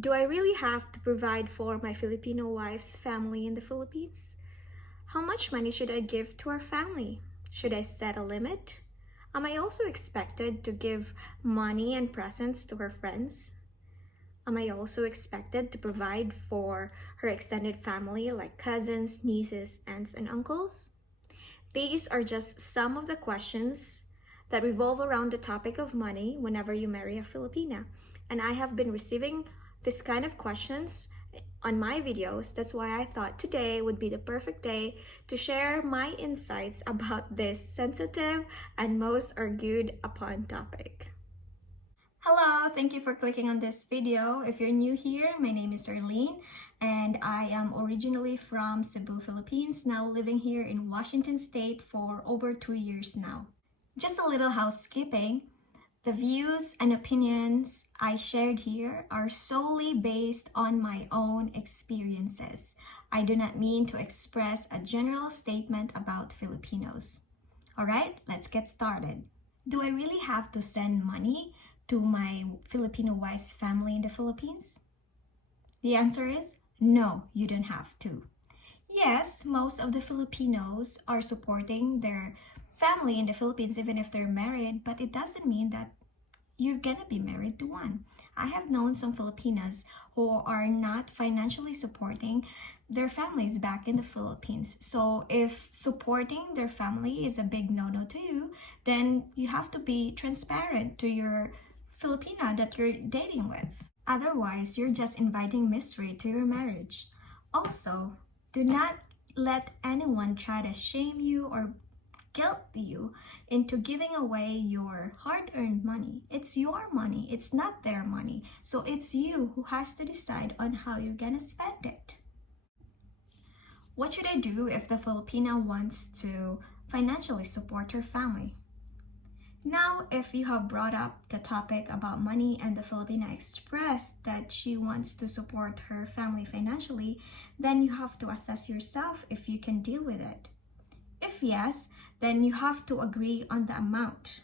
Do I really have to provide for my Filipino wife's family in the Philippines? How much money should I give to our family? Should I set a limit? Am I also expected to give money and presents to her friends? Am I also expected to provide for her extended family like cousins, nieces, aunts, and uncles? These are just some of the questions that revolve around the topic of money whenever you marry a Filipina. And I have been receiving this kind of questions on my videos. That's why I thought today would be the perfect day to share my insights about this sensitive and most argued upon topic. Hello, thank you for clicking on this video. If you're new here, my name is Arlene and I am originally from Cebu, Philippines, now living here in Washington State for over 2 years now. Just a little housekeeping. The views and opinions I shared here are solely based on my own experiences. I do not mean to express a general statement about Filipinos. Alright, let's get started. Do I really have to send money to my Filipino wife's family in the Philippines? The answer is no, you don't have to. Yes, most of the Filipinos are supporting their family in the Philippines even if they're married, but it doesn't mean that you're gonna be married to one. I have known some Filipinas who are not financially supporting their families back in the Philippines. So if supporting their family is a big no-no to you, then you have to be transparent to your Filipina that you're dating with. Otherwise, you're just inviting mystery to your marriage. Also, do not let anyone try to shame you or guilt you into giving away your hard-earned money. It's your money, it's not their money. So it's you who has to decide on how you're gonna spend it. What should I do if the Filipina wants to financially support her family? Now, if you have brought up the topic about money and the Filipina expressed that she wants to support her family financially, then you have to assess yourself if you can deal with it. If yes, then you have to agree on the amount.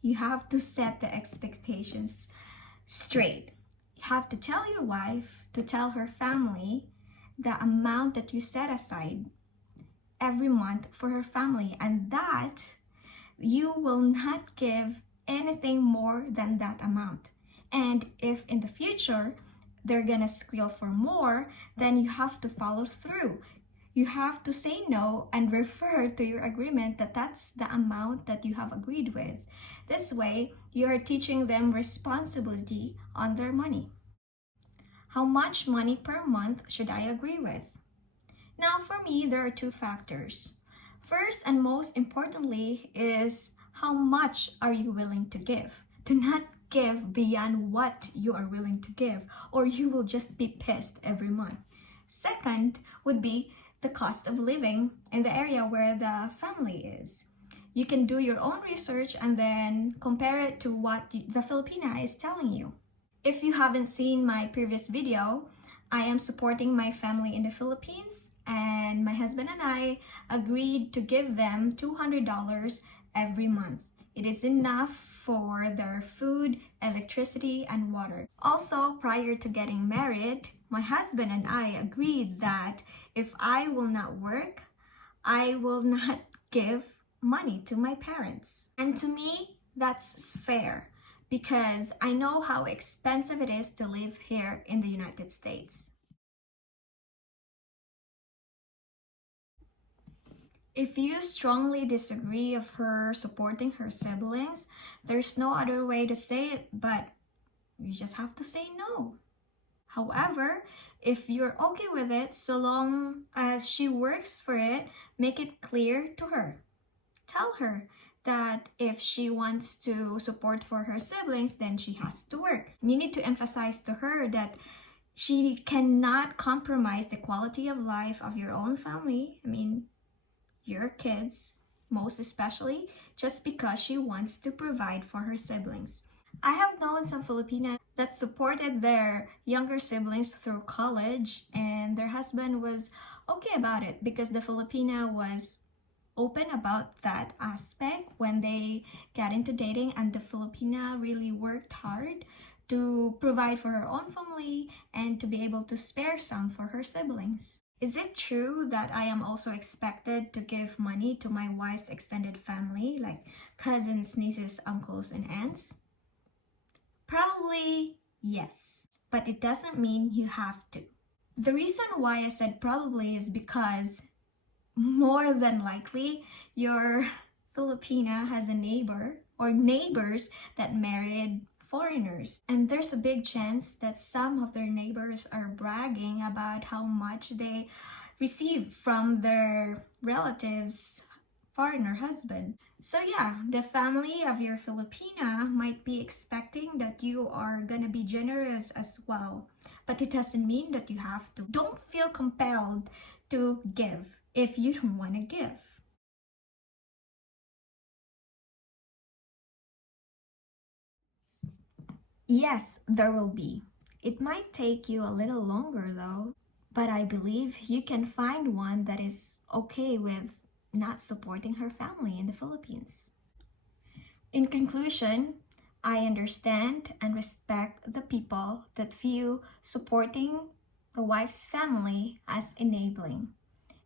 You have to set the expectations straight. You have to tell your wife to tell her family the amount that you set aside every month for her family, and that you will not give anything more than that amount. And if in the future they're gonna squeal for more, then you have to follow through. You have to say no and refer to your agreement that that's the amount that you have agreed with. This way, you are teaching them responsibility on their money. How much money per month should I agree with? Now, for me, there are two factors. First and most importantly is how much are you willing to give? Do not give beyond what you are willing to give, or you will just be pissed every month. Second would be the cost of living in the area where the family is. You can do your own research and then compare it to what the Filipina is telling you. If you haven't seen my previous video, I am supporting my family in the Philippines, and my husband and I agreed to give them $200 every month. It is enough for their food, electricity, and water. Also, prior to getting married, my husband and I agreed that if I will not work, I will not give money to my parents. And to me, that's fair because I know how expensive it is to live here in the United States. If you strongly disagree of her supporting her siblings, there's no other way to say it, but you just have to say no. However, if you're okay with it, so long as she works for it, make it clear to her. Tell her that if she wants to support for her siblings, then she has to work. You need to emphasize to her that she cannot compromise the quality of life of your own family. I mean, your kids, most especially, just because she wants to provide for her siblings. I have known some Filipinas that supported their younger siblings through college, and their husband was okay about it because the Filipina was open about that aspect when they got into dating, and the Filipina really worked hard to provide for her own family and to be able to spare some for her siblings. Is it true that I am also expected to give money to my wife's extended family, like cousins, nieces, uncles, and aunts? Probably yes, but it doesn't mean you have to. The reason why I said probably is because more than likely your Filipina has a neighbor or neighbors that married foreigners, and there's a big chance that some of their neighbors are bragging about how much they receive from their relatives foreigner husband. So yeah, the family of your Filipina might be expecting that you are gonna be generous as well, but it doesn't mean that you have to. Don't feel compelled to give if you don't want to give. Yes, there will be. It might take you a little longer though, but I believe you can find one that is okay with not supporting her family in the Philippines. In conclusion, I understand and respect the people that view supporting the wife's family as enabling.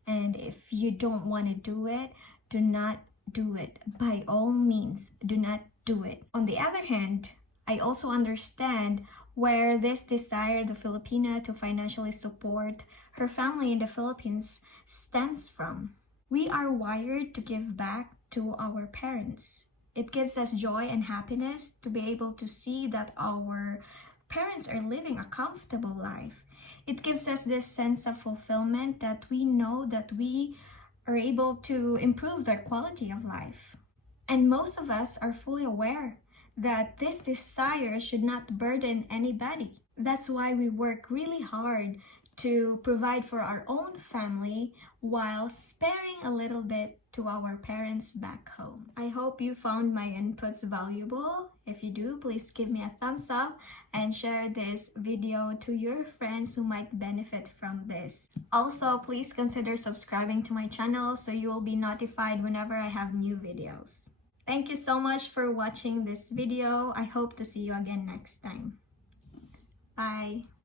And if you don't want to do it, do not do it. By all means, do not do it. On the other hand, I also understand where this desire of the Filipina to financially support her family in the Philippines stems from. We are wired to give back to our parents. It gives us joy and happiness to be able to see that our parents are living a comfortable life. It gives us this sense of fulfillment that we know that we are able to improve their quality of life. And most of us are fully aware that this desire should not burden anybody. That's why we work really hard to provide for our own family while sparing a little bit to our parents back home. I hope you found my inputs valuable. If you do, please give me a thumbs up and share this video to your friends who might benefit from this. Also, please consider subscribing to my channel so you will be notified whenever I have new videos. Thank you so much for watching this video. I hope to see you again next time. Bye.